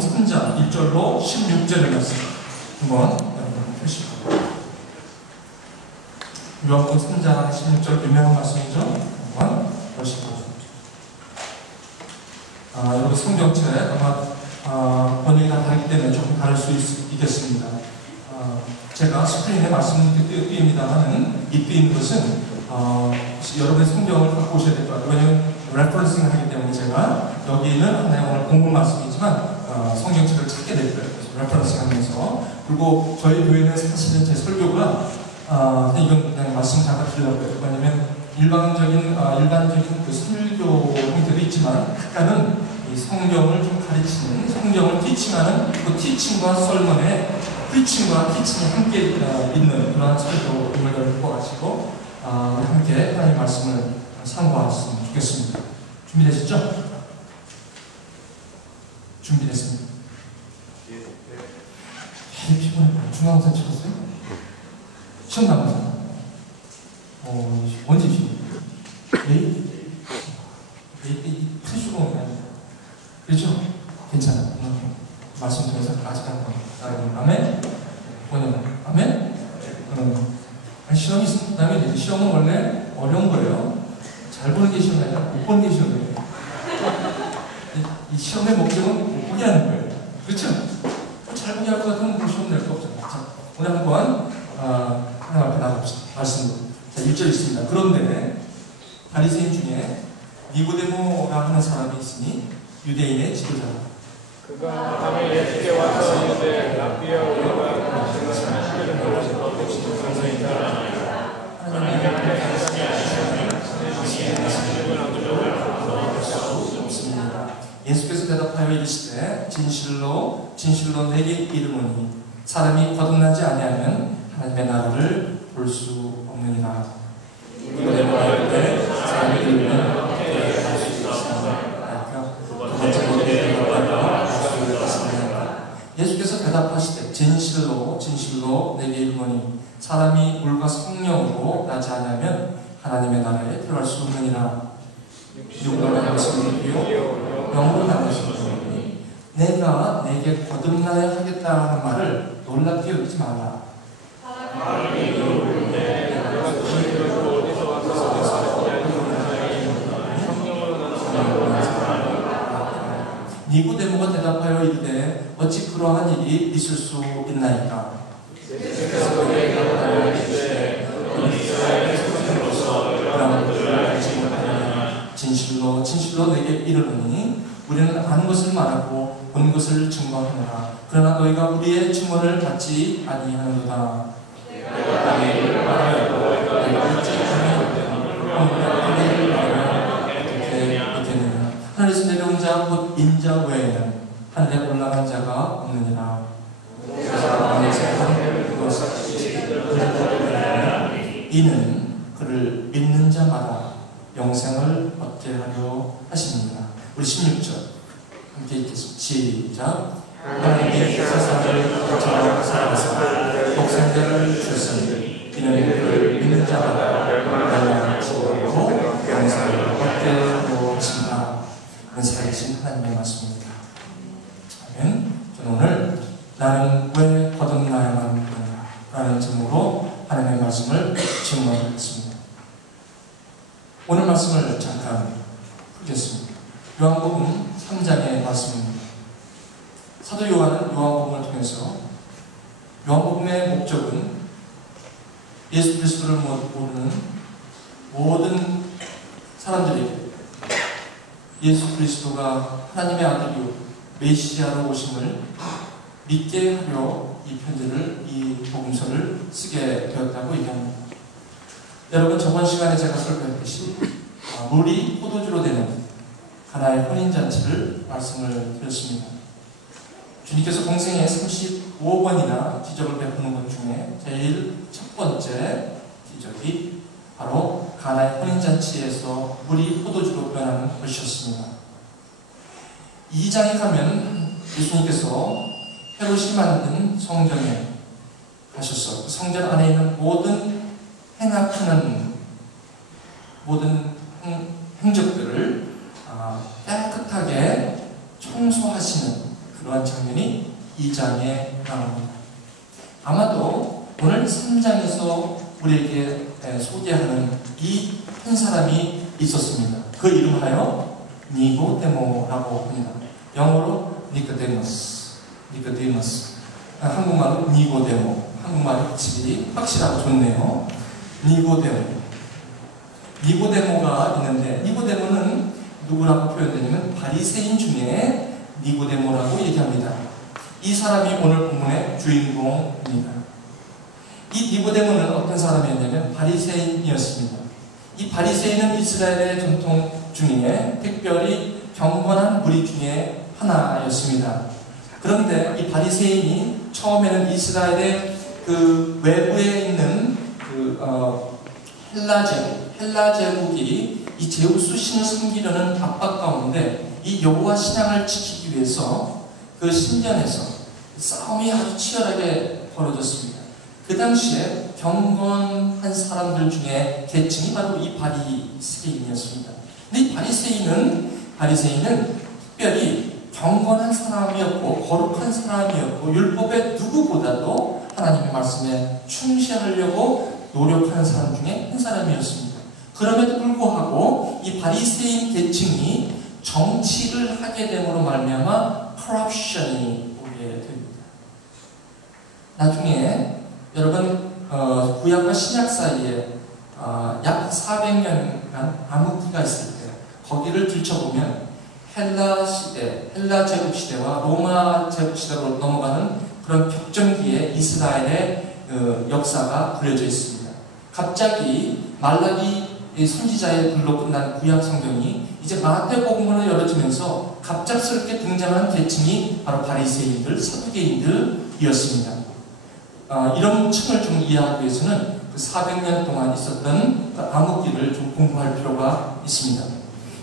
요한복음 3장 1절로 16절을 말씀 한번 여러분 보시고, 요한복음 3장 16절 유명한 말씀이죠. 한번 보시고, 여러분 성경책 아마 번역이 다 다르기 때문에 조금 다를 수 있겠습니다. 제가 스크린에 말씀드립니다만은 이 뜨인 것은 여러분의 성경을 갖고 오셔야 될 것 같아요. 왜냐하면 레퍼런싱을 하기 때문에 제가 여기는 하나의 오늘 공부 말씀이지만 성경책을 찾게 될 거예요. 레퍼런싱 하면서. 그리고 저희 교회는 사실은 제 설교가 이건 그냥 말씀 잠깐 드리려고요. 왜냐하면 일반적인 그 설교 형태도 있지만 약간은 이 성경을 좀 가르치는, 성경을 티칭하는 그 티칭과 설문의 프리칭과 티칭이 함께 있는 그러한 설교임을 뽑아가지고 함께 하나님의 말씀을 상고하셨으면 좋겠습니다. 준비되셨죠? 준비됐습니다. 피곤해. 중간고사 치렀어요? 시험 남았어? 언제 시험? 내일 프리쇼가 오냐? 그렇죠? 괜찮아. 말씀 드려서 아직 안 봐. 아멘? 뭐냐면, 아멘? 시험이 있으면, 그 다음에 시험은 원래 어려운 거예요. 잘 보는 게 시험이 아니라 못 보는 게 시험이에요. 이 시험의 목적은 못 보게 하는 거예요. 그렇죠? 잘 보게 할 것 같으면 시험 낼 거 없잖아요. 자, 오늘 한번 하나님 앞에 나갑시다. 말씀으로. 자, 1절 있습니다. 그런데 바리새인 중에 니고데모라 하는 사람이 있으니 유대인의 지도자다. 그가 밤에 예수께 와서 이르되 랍비여 우리가 하시기를 보고서 얻으시는 선생이다. 하나님 앞에 하시지 않으시면 하시는 얻으려고 할 수 없습니다. 예수께서 대답하여 이르시되 진실로 내게 이르노니 사람이 거듭나지 아니하면 하나님의 나라를 볼 수 없느니라. 니고데모가 이르되 사람이 들으면 어떻게 알 수 있겠습니까? 두 번째 문제에 예수께서 대답하시되 진실로 내게 이르노니 사람이 물과 성령으로 나지 않으면 하나님의 나라에 들어갈 수 없느니라. 육으로 난 것은 육이요 영으로 난 것은 영이니 내가 내게 거듭나야 하겠다 하는 말을 놀랍게 여기지 말라. 니고데모가 대답하여 이르되 어찌 그러한 일이 있을 수 있나이까? 진실로 내게 이르노니 우리는 아는 것을 말하고 본 것을 증거하노라. 그러나 너희가 우리의 증언을 받지 아니하는도다. 하늘에서 내려온 자 곧 인자 외에는 하늘에 올라간 자가 없느니라. 이는 그를 믿는 자마다 영생을 얻게 하려 하십니다. 우리 16절 함께 읽겠습니다. 시작. 하나님께 세상을 거처로 사랑하사 독생자를 주셨으니 이는 그를 믿는 자마다 멸망치 않고 영생을 얻게 하려 하십니다. 은사이신 하나님의 말씀입니다. 아멘. 저는 오늘 나는 왜 거듭나야만 하는가 라는 제목으로 하나님의 말씀을 증언하겠습니다. 오늘 말씀을 잠깐 보겠습니다. 요한복음 3장의 말씀입니다. 사도 요한은 요한복음을 통해서 요한복음의 목적은 예수 그리스도를 모르는 모든 사람들에게 예수 그리스도가 하나님의 아들이요 메시아로 오심을 믿게 하려 이 편지를, 이 복음서를 쓰게 되었다고 얘기합니다. 여러분, 저번 시간에 제가 설교했듯이 물이 포도주로 되는 가나의 혼인잔치를 말씀을 드렸습니다. 주님께서 공생에 35번이나 기적을 베푸는 것 중에 제일 첫 번째 기적이 바로 가나의 혼인잔치에서 물이 포도주로 변하는 것이었습니다. 2장에 가면 예수님께서 헤롯이 만든 성전에 가셔서 그 성전 안에 있는 모든 행악하는 모든 행적들을 깨끗하게 청소하시는 그러한 장면이 2장에 나옵니다. 아마도 오늘 3장에서 우리에게 소개하는 이 한 사람이 있었습니다. 그 이름하여 니고데모라고 합니다. 영어로 니코데모스, 한국말로 니고데모, 한국말이 확실하고 좋네요. 니고데모가 있는데, 니고데모는 누구라고 표현되냐면 바리새인 중에 니고데모라고 얘기합니다. 이 사람이 오늘 본문의 주인공입니다. 이 니고데모는 어떤 사람이었냐면 바리새인이었습니다. 이 바리새인은 이스라엘의 전통 중에 특별히 경건한 무리 중에 하나였습니다. 그런데 이 바리새인이 처음에는 이스라엘의 그 외부에 있는 헬라 제국이 이 제우스 신을 섬기려는 압박 가운데 이 여호와 신앙을 지키기 위해서 그 신전에서 싸움이 아주 치열하게 벌어졌습니다. 그 당시에 경건한 사람들 중에 계층이 바로 이 바리새인이었습니다. 근데 이 바리새인은 특별히 경건한 사람이었고 거룩한 사람이었고 율법의 누구보다도 하나님의 말씀에 충실하려고 노력하는 사람 중에 한 사람이었습니다. 그럼에도 불구하고 이 바리새인 계층이 정치를 하게 됨으로 말미암아 corruption이 오게 됩니다. 나중에 여러분 구약과 신약 사이에 약 400년간 암흑기가 있을 때 거기를 들춰보면 헬라 시대, 헬라 제국 시대와 로마 제국 시대로 넘어가는 그런 격전기에 이스라엘의 역사가 그려져 있습니다. 갑자기 말라기 선지자의 글로 끝난 구약 성경이 이제 마태복음으로 열어지면서 갑작스럽게 등장한 계층이 바로 바리새인들, 사두개인들이었습니다. 이런 층을 좀 이해하기 위해서는 그 400년 동안 있었던 그 암흑기를 좀 공부할 필요가 있습니다.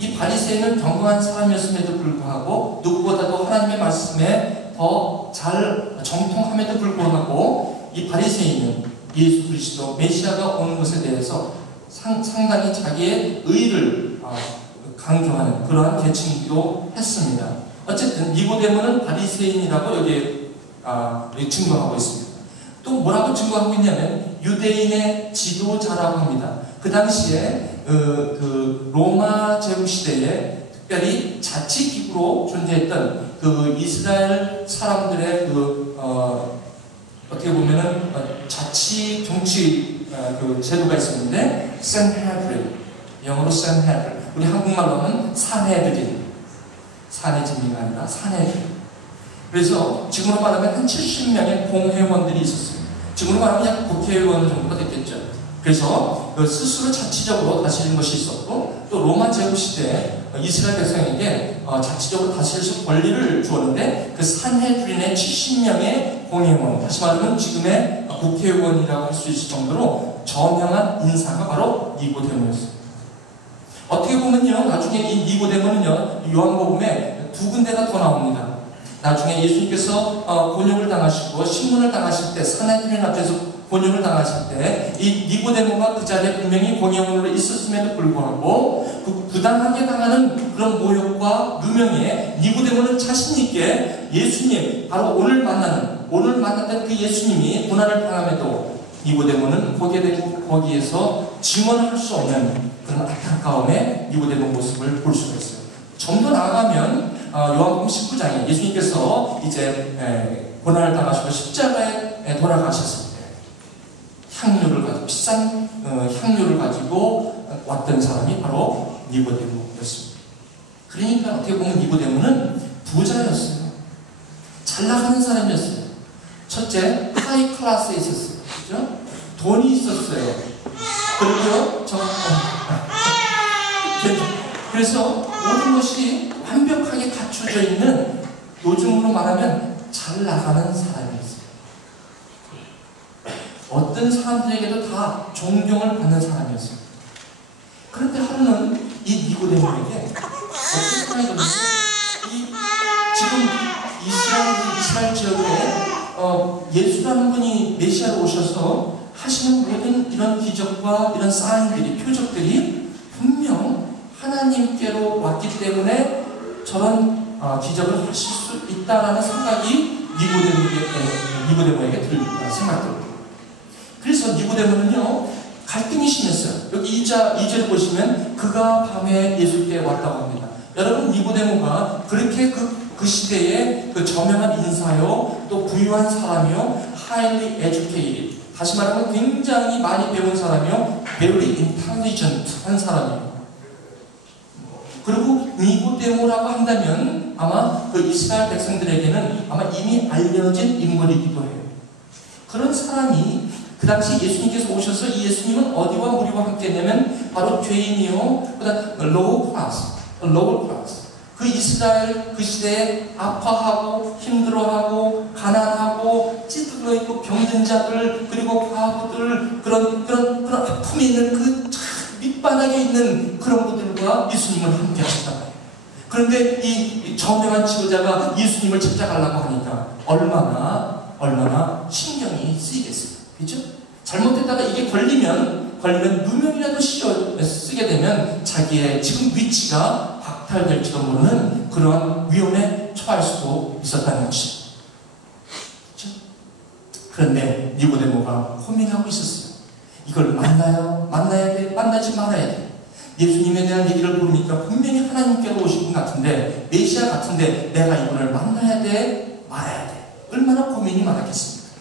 이 바리새인은 경건한 사람이었음에도 불구하고 누구보다도 하나님의 말씀에 더 잘 정통함에도 불구하고 이 바리새인은 예수 그리스도 메시아가 오는 것에 대해서 상당히 자기의 의를 강조하는 그러한 계층이기도 했습니다. 어쨌든 니고데모는 바리새인이라고 여기에 증거하고 있습니다. 또 뭐라고 증거하고 있냐면 유대인의 지도자라고 합니다. 그 당시에 그 로마 제국 시대에 특별히 자치기구로 존재했던 그 이스라엘 사람들의 어떻게 보면은 자치 정치 그 제도가 있었는데 산헤드린, 영어로 산헤드린, 우리 한국말로 하면 산헤드린, 산헤드린이 아니라 산헤드린. 그래서 지금으로 말하면 한 70명의 공회원들이 있었어요. 지금으로 말하면 약 국회의원 정도가 됐겠죠. 그래서 스스로 자치적으로 다스리는 것이 있었고, 또 로마 제국 시대 이스라엘 백성에게 자치적으로 다스릴 수 권리를 주었는데, 그 산헤드린의 70명의 공회원, 다시 말하면 지금의 국회의원이라고 할 수 있을 정도로 저명한 인사가 바로 니고데모였습니다. 어떻게 보면요, 나중에 이 니고데모는요, 요한복음에 두 군데가 더 나옵니다. 나중에 예수님께서 곤욕을 당하시고 신문을 당하실 때, 산헤드린 앞에서 곤욕을 당하실 때 이 니고데모가 그 자리에 분명히 공회원으로 있었음에도 불구하고 그 부당하게 당하는 그런 모욕과 누명에 니고데모는 자신 있게 예수님, 바로 오늘 만났던 그 예수님이 고난을 당함에도 니고데모는 거기에서 증언할 수 없는 그런 안타까움의 니고데모 모습을 볼 수가 있어요. 좀 더 나아가면 요한복음 19장에 예수님께서 이제 고난을 당하시고 십자가에 돌아가셨을 때 향료를 가지고 비싼 향료를 가지고 왔던 사람이 바로 니고데모였습니다. 그러니까 어떻게 보면 니고데모는 부자였어요. 잘 나가는 사람이었어요. 첫째, 하이 클래스에 있었어요. 그죠? 돈이 있었어요. 그리고 그래서 모든 것이 완벽하게 갖춰져 있는, 요즘으로 말하면 잘 나가는 사람이었어요. 어떤 사람들에게도 다 존경을 받는 사람이었어요. 그런데 하루는 이 니고데모에게 어떤 생각이 들었어요? 지금 이스라엘 지역에 예수라는 분이 메시아로 오셔서 하시는 모든 이런 기적과 이런 사인들이, 표적들이 분명 하나님께로 왔기 때문에 저런 기적을 하실 수 있다라는 생각이 니고데모에게 생각됩니다. 그래서 니고데모는요 갈등이 심했어요. 여기 2절 보시면 그가 밤에 예수께 왔다고 합니다. 여러분, 니고데모가 그렇게 그 시대에 그 저명한 인사요, 또 부유한 사람이요, highly educated, 다시 말하면 굉장히 많이 배운 사람이요, very intelligent 한 사람이에요. 그리고 니고데모라고 한다면 아마 그 이스라엘 백성들에게는 아마 이미 알려진 인물이기도 해요. 그런 사람이 그 당시 예수님께서 오셔서 이 예수님은 어디와 우리와 함께 했냐면 바로 죄인이요, 그다음 low class, 그 이스라엘 그 시대에 아파하고 힘들어하고 가난하고 찌들어 있고 병든 자들, 그리고 과부들, 그런 아픔이 있는 그 밑바닥에 있는 그런 분들과 예수님을 함께 하셨단 말이에요. 그런데 이 저명한 지도자가 예수님을 찾아가려고 하니까 얼마나 신경이 쓰이겠어요. 그렇죠? 잘못됐다가 이게 걸리면 누명이라도 쓰게 되면 자기의 지금 위치가 박탈될지도 모르는 그러한 위험에 처할 수도 있었다는 것이죠. 그렇죠? 그런데 니고데모가 고민하고 있었어요. 이걸 만나야 돼? 만나지 말아야 돼? 예수님에 대한 얘기를 들으니까 분명히 하나님께로 오신 분 같은데, 메시아 같은데 내가 이분을 만나야 돼? 말아야 돼? 얼마나 고민이 많았겠습니까?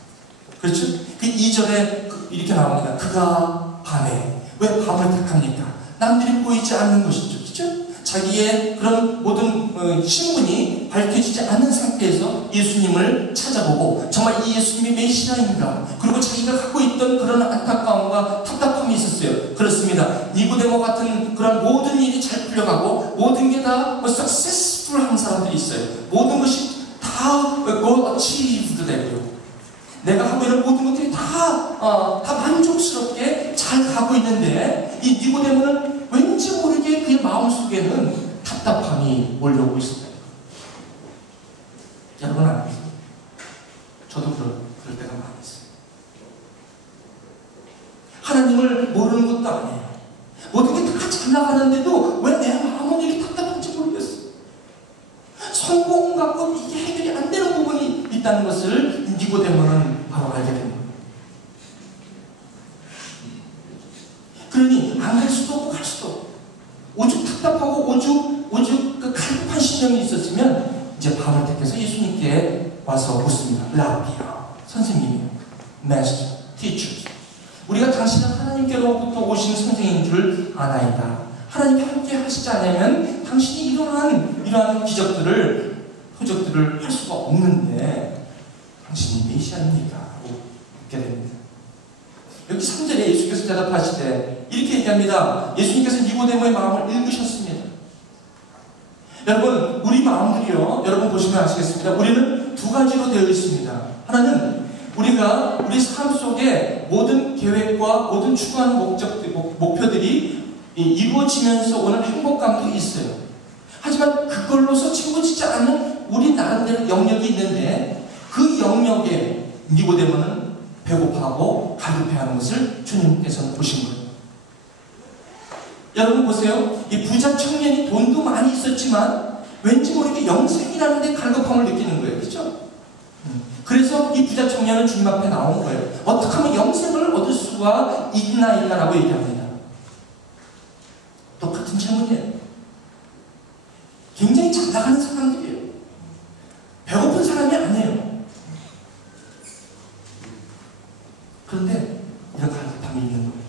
그렇죠? 그 2절에 이렇게 나옵니다. 그가 밤에, 왜 밤을 택합니까? 남들이 보이지 않는 것이죠. 그렇죠? 자기의 그런 모든 신분이 밝혀지지 않은 상태에서 예수님을 찾아보고 정말 이 예수님이 메시아인가, 그리고 자기가 갖고 있던 그런 안타까움과 답답함이 있었어요. 그렇습니다. 니고데모 같은 그런 모든 일이 잘 풀려가고 모든 게 다 successful한 사람들이 있어요. 모든 것이 다 achieved 되고요. 내가 하고 있는 모든 것들이 다 만족스럽게 잘 가고 있는데 이 니고데모는 왠지 모르게 그의 마음속에는 답답함이 몰려오고 있습니다. 여러분 안 해요? 저도 그럴 때가 많이 있어요. 하나님을 모르는 것도 아니에요. 모든 게 다 잘 나가는데도 왜 내 마음은 이렇게 답답한지 모르겠어요. 성공 갖고 이게 해결이 안 되는 부분이 있다는 것을 니고데모는 바로 알게 됩니다. 그러니 안 갈 수도 없고 갈 수도 없고 오죽 답답하고 오죽 그 갈급한 심령이 있었으면 이제 밤을 택해서 예수님께 와서 묻습니다. 라비야, 선생님이요, 마스터, 티처, 우리가 당신은 하나님께로부터 오신 선생인 줄 아나이다. 하나님이 함께 하시지 않으면 당신이 이러한 기적들을, 표적들을 할 수가 없는데 당신이 메시아입니까? 라고 묻게 됩니다. 여기 3절에 예수께서 대답하실 때 이렇게 얘기합니다. 예수님께서 니고데모의 마음을 읽으셨습니다. 여러분, 우리 마음들이요, 여러분 보시면 아시겠습니다. 우리는 두 가지로 되어 있습니다. 하나는 우리가 우리 삶 속에 모든 계획과 모든 추구하는 목표들이 이루어지면서 오는 행복감도 있어요. 하지만 그걸로서 채워지지 않은 우리 나름대로 영역이 있는데 그 영역에 니고데모는 배고파하고 갈급해하는 것을 주님께서는 보신 거예요. 여러분 보세요. 이 부자 청년이 돈도 많이 있었지만 왠지 모르게 영생이라는 데 갈급함을 느끼는 거예요. 그렇죠? 그래서 이 부자 청년은 주님 앞에 나온 거예요. 어떻게 하면 영생을 얻을 수가 있나이까라고 얘기합니다. 똑같은 질문이에요. 굉장히 잘 나가는 사람들이에요. 배고픈 사람이 아니에요. 그런데 이런 갈급함이 있는 거예요.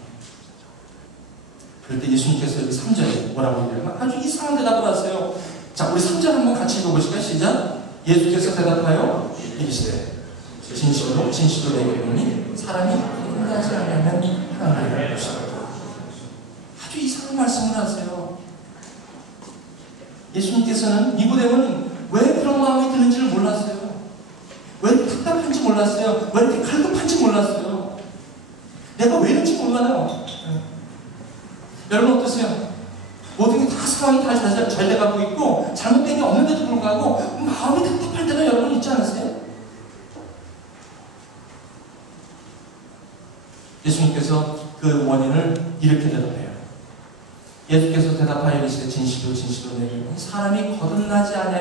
그럴 때 예수님께서 여기 3절에 뭐라고 얘기하면 아주 이상한 대답을 하세요. 자, 우리 3절 한번 같이 읽어보실까요? 시작. 예수께서 대답하여 이르시되 진실로 내게 이르노니 사람이 끝나지 않으면 하나님을 볼 수 없다. 아주 이상한 말씀을 하세요. 예수님께서는 니고데모는 왜 그런 마음이 드는지를 몰랐어요. 왜 이렇게 답답한지 몰랐어요. 왜 이렇게 갈급한지 몰랐어요. 내가 왜 이런지 몰라요. 여러분 어떠세요? 모든 게 다 상황이 잘 돼가고 있고 잘못된 게 없는데도 불구하고 마음이 답답할 때가 여러분 있지 않으세요? 예수님께서 그 원인을 이렇게 대답해요. 예수께서 대답하여 이르시되 진실로 내게 이르노니 사람이 거듭나지 않아